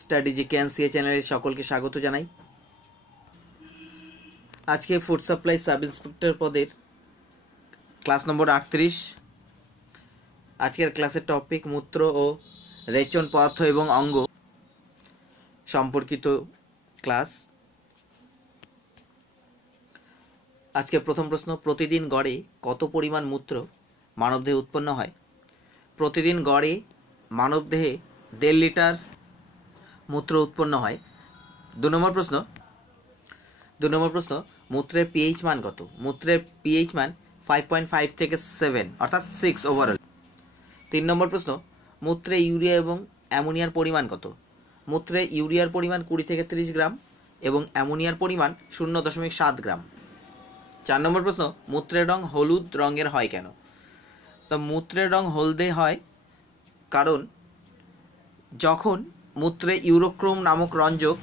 Strategy ক্যান্সিয়া চ্যানেলে সকলকে স্বাগত জানাই। আজকে ফুড সাপ্লাই সাব ইন্সপেক্টর পদের ক্লাস নম্বর 38। আজকের ক্লাসের টপিক মূত্র ও রেচন পদার্থ এবং অঙ্গ সম্পর্কিত ক্লাস। আজকে প্রথম প্রশ্ন, প্রতিদিন গড়ে কত পরিমাণ মূত্র মানবদেহে উৎপন্ন হয়? প্রতিদিন গড়ে মানবদেহে 1.5 লিটার মূত্র উৎপন্ন হয়। 2 নম্বর প্রশ্ন, মূত্রের পিএইচ মান কত? মূত্রের পিএইচ মান 5.5 থেকে 7 অর্থাৎ 6 ওভারঅল। 3 নম্বর প্রশ্ন, মূত্রে ইউরিয়া এবং অ্যামোনিয়ার পরিমাণ কত? মূত্রে ইউরিয়ার পরিমাণ 20 থেকে 30 গ্রাম এবং অ্যামোনিয়ার পরিমাণ 0.7 গ্রাম। 4 নম্বর প্রশ্ন, মূত্রের রং হলুদ রঙের হয় কেন? তো মূত্রের রং হলদে হয় কারণ যখন মূত্রে ইউরোক্রোম নামক রঞ্জক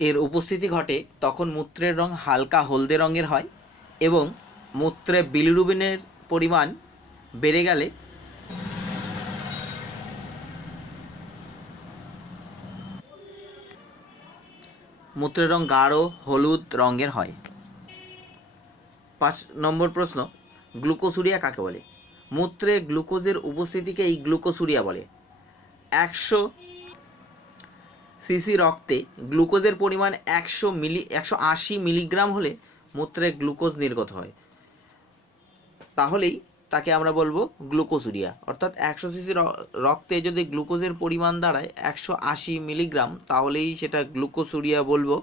এর উপস্থিতি ঘটে তখন মূত্রের রং হালকা হলদে রঙের হয় এবং মূত্রে বিলিরুবিনের পরিমাণ বেড়ে গেলে মূত্রের রং গাঢ় হলুদ রঙের হয়। 5 নম্বর প্রশ্ন, গ্লুকোসুরিয়া কাকে বলে? মূত্রে গ্লুকোজের উপস্থিতিকে এই গ্লুকোসুরিয়া বলে। 100 সিসি রক্তে গ্লুকোজের পরিমাণ 180 মিলিগ্রাম হলে মূত্রে গ্লুকোজ নির্গত হয়, তাহলেই তাকে আমরা বলবো গ্লুকোসুরিয়া। অর্থাৎ 100 সিসি রক্তে যদি গ্লুকোজের পরিমাণ দাঁড়ায় 180 মিলিগ্রাম তাহলেই সেটা গ্লুকোসুরিয়া বলবো।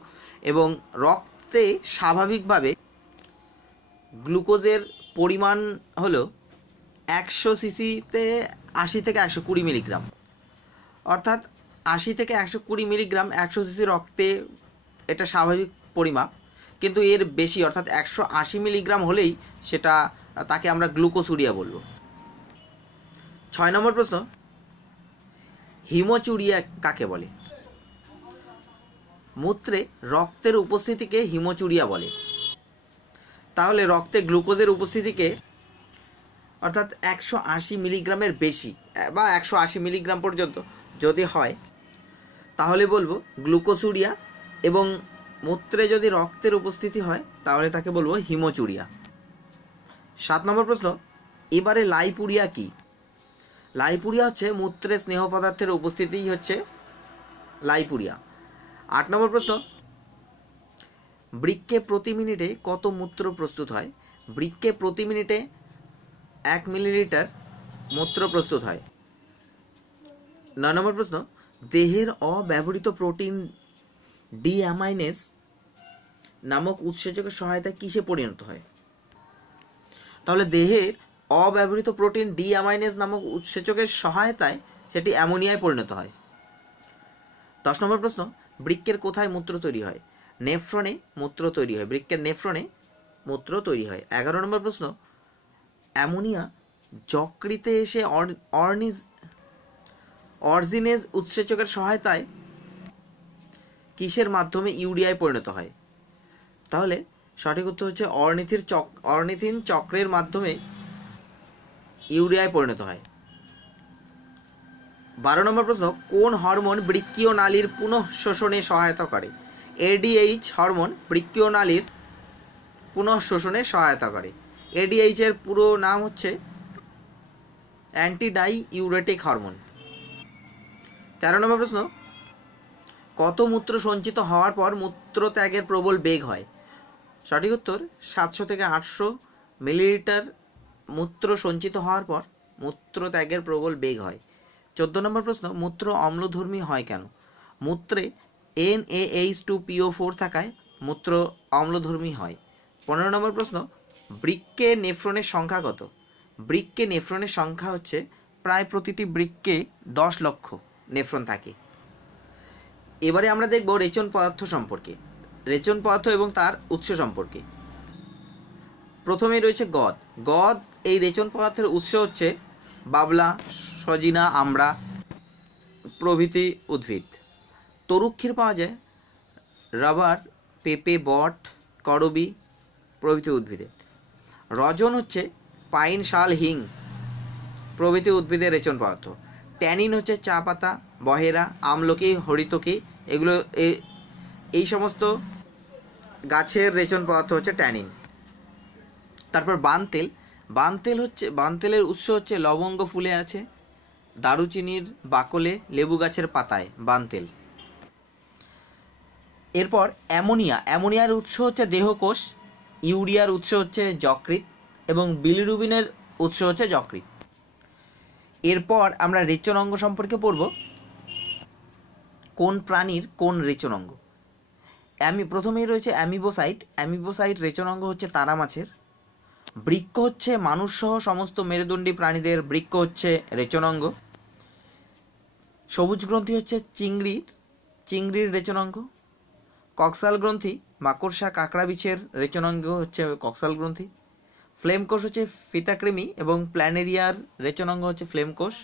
এবং রক্তে স্বাভাবিকভাবে গ্লুকোজের পরিমাণ হলো 100 সিসিতে 80 থেকে 120 মিলিগ্রাম, অর্থাৎ 80 থেকে 120 মিলিগ্রাম 100 সিসি রক্তে এটা স্বাভাবিক পরিমাপ, কিন্তু এর বেশি অর্থাৎ 180 মিলিগ্রাম হলেই সেটা তাকে আমরা গ্লুকোসুরিয়া বলবো। 6 নম্বর প্রশ্ন, হিমোচুরিয়া কাকে বলে? মূত্রে রক্তের উপস্থিতিকে হিমোচুরিয়া বলে। তাহলে রক্তে গ্লুকোজের উপস্থিতিকে অর্থাৎ 180 মিলিগ্রামের বেশি বা 180 মিলিগ্রাম পর্যন্ত যদি হয় তাহলে বলবো গ্লুকোসুরিয়া, এবং মূত্রে যদি রক্তের উপস্থিতি হয় তাহলে তাকে বলবো হিমোচুরিয়া। 7 নম্বর প্রশ্ন, এবারে লাইপুরিয়া কি? লাইপুরিয়া হচ্ছে মূত্রে স্নেহ পদার্থের উপস্থিতিই হচ্ছে লাইপুরিয়া। 8 নম্বর প্রশ্ন, বৃক্কে প্রতি মিনিটে কত মূত্র প্রস্তুত হয়? বৃক্কে প্রতি মিনিটে 1 মিলিলিটার মূত্র প্রস্তুত হয়। 9 নম্বর প্রশ্ন, দেহের অব্যবহৃত প্রোটিন ডিঅ্যামাইনেজ নামক উৎসেচকের সহায়তায় কিসে পরিণত হয়? তাহলে দেহের অব্যবহৃত প্রোটিন ডিঅ্যামাইনেজ নামক উৎসেচকের সহায়তায় সেটি অ্যামোনিয়ায় পরিণত হয়। 10 নম্বর প্রশ্ন, বৃক্কের কোথায় মূত্র তৈরি হয়? নেফ্রনে মূত্র তৈরি হয়। বৃক্কের নেফ্রনে মূত্র তৈরি হয়। 11 নম্বর প্রশ্ন, অ্যামোনিয়া যকৃতে এসে অর্জিনেজ উৎসেচকের সহায়তায় কিসের মাধ্যমে ইউরিয়ায় পরিণত হয়? তাহলে সঠিক উত্তর হচ্ছে অর্নিথিন চক্রের মাধ্যমে ইউরিয়ায় পরিণত হয়। 12 নম্বর প্রশ্ন, কোন হরমোন বৃক্কীয় নালীর পুনঃ শোষণে সহায়তা করে? এডিএইচ হরমোন বৃক্কীয় নালীর পুনঃ শোষণে সহায়তা করে। এডিএইচ এর পুরো নাম হচ্ছে অ্যান্টিডাই ইউরেটিক হরমোন। 13 নম্বর প্রশ্ন, কত মূত্র সঞ্চিত হওয়ার পর মূত্র ত্যাগের প্রবল বেগ হয়? সঠিক উত্তর 700 থেকে 800 মিলিলিটার মূত্র সঞ্চিত হওয়ার পর মূত্র ত্যাগের প্রবল বেগ হয়। 14 নম্বর প্রশ্ন, মূত্র অম্লধর্মী হয় কেন? মূত্রে NaH2PO4 থাকায় মূত্র অম্লধর্মী হয়। 15 নম্বর প্রশ্ন, বৃক্কে নেফ্রনের সংখ্যা কত? বৃক্কে নেফ্রনের সংখ্যা হচ্ছে প্রায় প্রতিটি বৃক্কে 10 লক্ষ নেফ্রন থাকে। এবারে আমরা দেখব রেচন পদার্থ সম্পর্কে, রেচন পদার্থ এবং তার উৎস সম্পর্কে। প্রথমেই রয়েছে গদ। গদ এই রেচন পদার্থের উৎস হচ্ছে বাবলা, সজিনা, আমড়া প্রভৃতি উদ্ভিদ। তরুক্ষীর পাওয়া যায় রাবার, পেঁপে, বট, করবি প্রভৃতি উদ্ভিদের। রজন হচ্ছে পাইন, শাল, হিং প্রভৃতি উদ্ভিদের রেচন পদার্থ। ট্যানিন হচ্ছে চা পাতা, বহেরা, আমলকি, হরিতকি, এগুলো এই সমস্ত গাছের রেচন পদার্থ হচ্ছে ট্যানিন। তারপর বানতেল, বানতেলের উৎস হচ্ছে লবঙ্গ ফুলে আছে, দারুচিনির বাকলে, লেবু গাছের পাতায় বানতেল। এরপর অ্যামোনিয়ার উৎস হচ্ছে দেহকোষ, ইউরিয়ার উৎস হচ্ছে যকৃৎ এবং বিলিরুবিনের উৎস হচ্ছে যকৃৎ। এরপর আমরা রেচন অঙ্গ সম্পর্কে পড়ব। কোন প্রাণীর কোন রেচন অঙ্গ? প্রথমেই রয়েছে অ্যামিবোসাইট রেচন অঙ্গ হচ্ছে তারা মাছের। বৃক্ক হচ্ছে মানুষ সহ সমস্ত মেরুদণ্ডী প্রাণীদের বৃক্ক হচ্ছে রেচন অঙ্গ। সবুজ গ্রন্থি হচ্ছে চিংড়ির রেচন অঙ্গ। কক্সাল গ্রন্থি মাকড়সা, কাঁকড়া, বিছের রেচন অঙ্গ হচ্ছে কক্সাল গ্রন্থি। ফ্লেম কোষ হচ্ছে ফিতাকৃমি এবং প্ল্যানেরিয়ার রেচন অঙ্গ হচ্ছে ফ্লেম কোষ।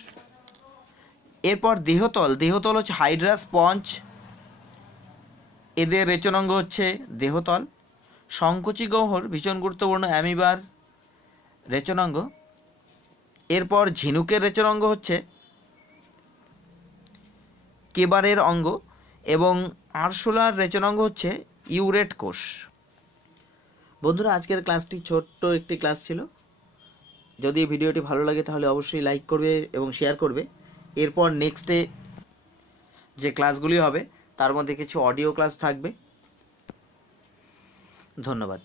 এরপর দেহতল হচ্ছে হাইড্রা, স্পঞ্জ, এদের রেচন অঙ্গ হচ্ছে দেহতল। সংকোচী গহ্বর ভীষণ গুরুত্বপূর্ণ, অ্যামিবার রেচন অঙ্গ। এরপর ঝিনুকের রেচন অঙ্গ হচ্ছে কেবারের অঙ্গ এবং আরশোলার রেচন অঙ্গ হচ্ছে ইউরেট কোষ। বন্ধুরা, আজকের ক্লাসটি ছোট্ট একটি ক্লাস ছিল। যদি ভিডিওটি ভালো লাগে তাহলে অবশ্যই লাইক করবে এবং শেয়ার করবে। এরপর নেক্সটে যে ক্লাসগুলি হবে তার মধ্যে কিছু অডিও ক্লাস থাকবে। ধন্যবাদ।